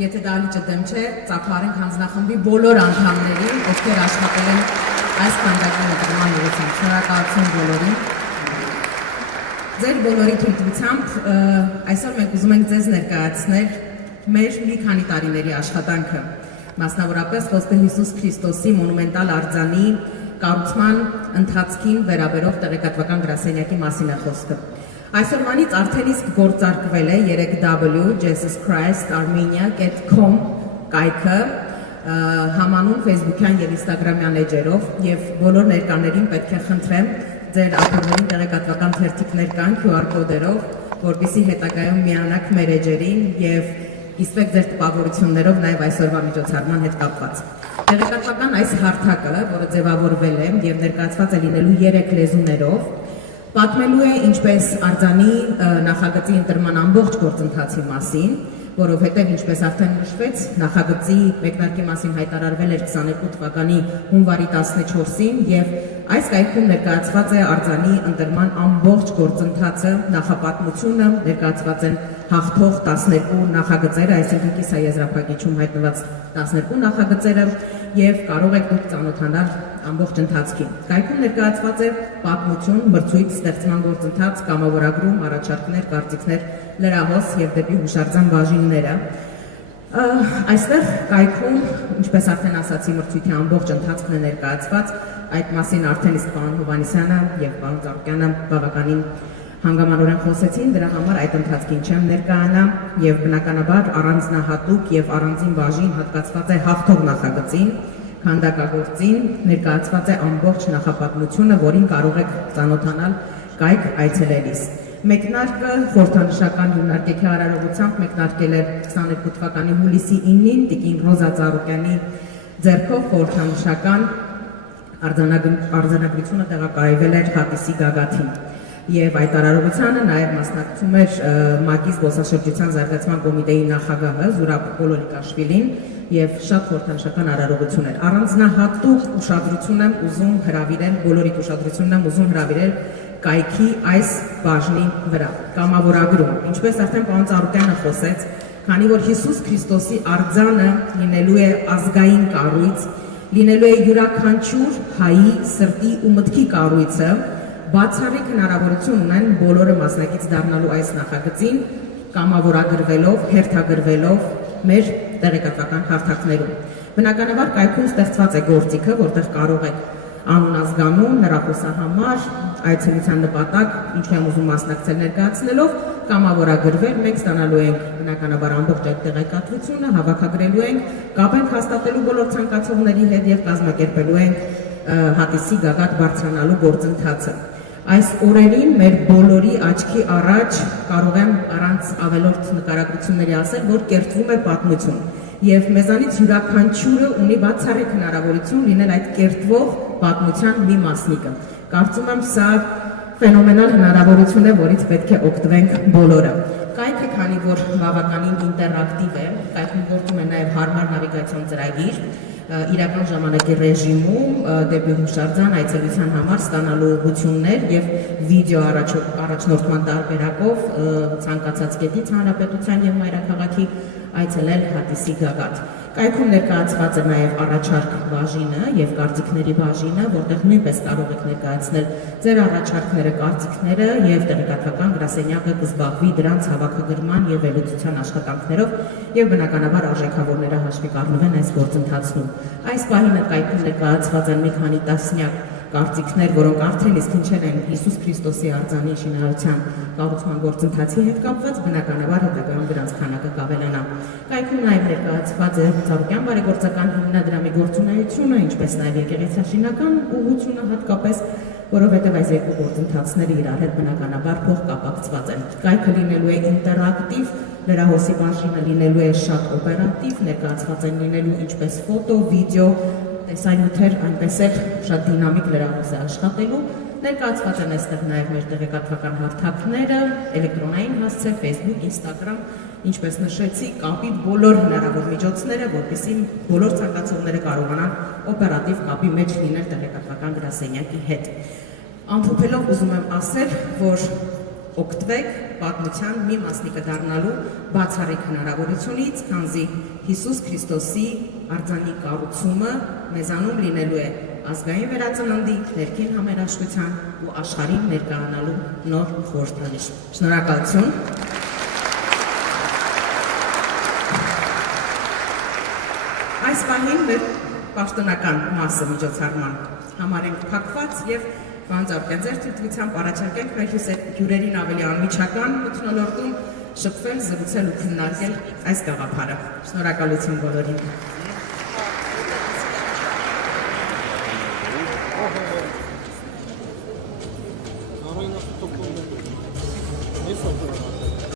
Եթե դալիճը դեմ չէ, ծափարենք հանձնախմբի բոլոր անդամներին, ովքեր աշխատել են այս քանդակի նկատմամբ ուղղությամբ։ Շնորհակալություն բոլորին։ Ձեր բոլորի թույլտվությամբ այսօր մենք ուզում ենք ձեզ ներկայացնել մեր մի քանի տարիների աշխատանքը, մասնավորապես խոսքը Հիսուս Քրիստոսի մոնումենտալ արձանի կառուցման ընթացքին վերաբերող տեղեկատվական գրասենյակի մասին է խոսքը։ Այսօրվանից արդեն իսկ գործարկվել է 3w.jesuschristarmenia.com կայքը համանուն Facebook-յան և Instagram-յան էջերով և բոլոր ներկաներին պետք է խնդրեմ ձեր աթոռներին տեղեկատվական թերթիկներ կան QR կոդերով, որպեսզի հետագայում միանաք մեր էջերին և իսվեք ձեր տպավորություններով նաև այսօրվա միջոցառման հետ կապված։ Տեղեկատվական այս հարթակը, որը ձևավորվել է և ներկայացված է լինելու 3 լեզուներով, պատմելու է ինչպես արձանի նախագծի ընտրման ամբողջ գործընթացի մասին, որովհետև ինչպես արդեն նշվեց, նախագծի մեկնարկի մասին հայտարարվել էր 22 թվականի հունվարի 14-ին և այս կայքում ներկայացված է արձանի ընտրման ամբողջ գործընթացը, նախապատմությունը, ներկայացված են հաղթող 12 նախագծերը, այսինքն կիսա եզրափակիչում հայտնված 12 նախագծերը և կարող եք դուք ծանոթանալ ամբողջ ընթացքին։ Կայքում ներկայացված է պատմություն, մրցույթ, ստեղծման գործընթաց, կամավորագրում, առաջարկներ, կարծիքներ, լրահոս և դեպի հուշարձան բաժինները։ Այստեղ կայքում, ինչպես արդեն ասացի, մրցույթի ամբողջ ընթացքն է ներկայացված, այդ մասին արդեն իսկ պարոն Հովհաննիսյանը և պարոն Ծառուկյանը բավականին հանգամանորեն խոսեցին, դրա համար այդ ընթացքին չեմ ներկայանա և բնականաբար առանձնահատուկ և առանձին բաժին հատկացված է հաղթող նախագծին, քանդակագործին, ներկայացված է ամբողջ նախապատմությունը, որին կարող եք ծանոթանալ կայք այցելելիս։ Մեկնարկը խորհրդանշական հիմնարկեքի արարողությամբ մեկնարկել է 22 թվականի հուլիսի 9-ին տիկին Ռոզա Ծառուկյանի ձեռքով խորհրդանշական արձանագրությունը տեղակայվել էր Հատիսի գագաթին։ Եվ այդ արարողությանը նաև մասնակցում էր ՄԱԿ-ի զբոսաշրջության զարգացման կոմիտեի նախագահը Զուրաբ Պոլորիկաշվիլին և շատ խորհրդանշական արարողություն էր։ Առանձնահատուկ ուշադրություն եմ ուզում հրավիրել, բոլորիդ ուշադրությունն եմ ուզում հրավիրել կայքի այս բաժնի վրա, կամավորագրում։ Ինչպես արդեն պարոն Ծառուկյանը խոսեց, քանի որ Հիսուս Քրիստոսի արձանը լինելու է ազգային կառույց, լինելու է յուրաքանչյուր հայի սրտի ու մտքի կառույցը, բացառիկ հնարավորություն ունեն բոլորը մասնակից դառնալու այս նախագծին, կամավորագրվելով, հերթագրվելով մեր տեղեկատվական հարթակներում։ Բնականաբար կայքում ստեղծված է գործիքը, որտեղ կարող եք անուն ազգանուն, հեռախոսահամար, այցելության նպատակ, ինչու եմ ուզում մասնակցել ներկայացնելով, կամավորագրվել, մենք ստանալու ենք բնականաբար ամբողջ այդ տեղեկատվությունը, հավաքագրելու ենք, կապ ենք հաստատելու բոլոր ցանկացողների հետ և կազմակերպելու ենք Հատիսի գագաթ բարձրանալու գործընթացը։ Այս օրերին մեր բոլորի աչքի առաջ կարող եմ առանց ավելորդ նկարագրությունների ասել, որ կերտվում է պատմություն և մեզանից յուրաքանչյուրը ունի բացառիկ հնարավորություն լինել այդ կերտվող պատմության մի մասնիկը։ Կարծում եմ սա ֆենոմենալ հնարավորություն է, որից պետք է օգտվենք բոլորը։ Կայքը, քանի որ բավականին ինտերակտիվ է, կայքում գործում է նաև հարմար նավիգացիոն ծրագիր, իրական ժամանակի ռեժիմում դեպի հուշարձան այցելության համար ստանալու ուղղություններ և վիդեո առաջնորդման տարբերակով ցանկացած կետից հանրապետության և մայրաքաղաքի այցելել Հատիսի գագաթ։ Կայքում ներկայացված է նաև առաջարկ բաժինը և կարծիքների բաժինը, որտեղ նույնպես կարող եք ներկայացնել ձեր առաջարկները, կարծիքները և տեղեկատվական գրասենյակը կզբաղվի դրանց հավաքագրման և վերլուծության աշխատանքներով և բնականաբար արժեքավորները հաշվի կառնվեն այս գործընթացնում։ Այս պահին կայքում ներկայացված են մի քանի տասնյակ կարծիքներ, որոնք արդեն իսկ հնչել են Հիսուս Քրիստոսի արձանի շինարարության կառուցման գործընթացի հետ կապված, բնականաբար հետագայում դրանց քանակը կավելանա։ Կայքում նաև ներկայացված է Ծառուկյան բարեգործական հիմնադրամի գործունեությունը, ինչպես նաև եկեղեցաշինական ուղղությունը հատկապես, որովհետև այս երկու գործընթացները իրար հետ բնականաբար փոխկապակցված են։ Կայքը լինելու է ինտերակտիվ, լրահոսի բաժինը լինելու է շատ օպերատիվ, ներկայացված են լինելու ինչպես ֆոտո, վիդեո, տեսանյութեր, այնպես էլ շատ դինամիկ լրահոս է աշխատելու, ներկայացված են այստեղ նաև մեր տեղեկատվական հարթակները, էլեկտրոնային հասցե, Facebook, Instagram, ինչպես նշեցի, կապի բոլոր հնարավոր միջոցները, որպեսզի բոլոր ցանկացողները կարողանան օպերատիվ կապի մեջ լինել տեղեկատվական գրասենյակի հետ։ Ամփոփելով ուզում եմ ասել, որ օգտվեք պատմության մի մասնիկը դառնալու բացառիկ հնարավորությունից, քանզի Հիսուս Քրիստոսի արձանի կառուցումը մեզանում լինելու է ազգային վերածննդի, ներքին համերաշխության ու աշխարհին ներկայանալու նոր խորհրդանիշ։ Շնորհակալություն։ Այս պահին մեր պաշտոնական մասը միջոցառման համար ենք փակված եւ Պանձապյան ձեր թույլտվությամբ առաջարկենք մեր հյուրերին ավելի անմիջական մթնոլորտում շփվել, զրուցել ու քննարկել այս գաղափարը։ Շնորհակալություն բոլորին։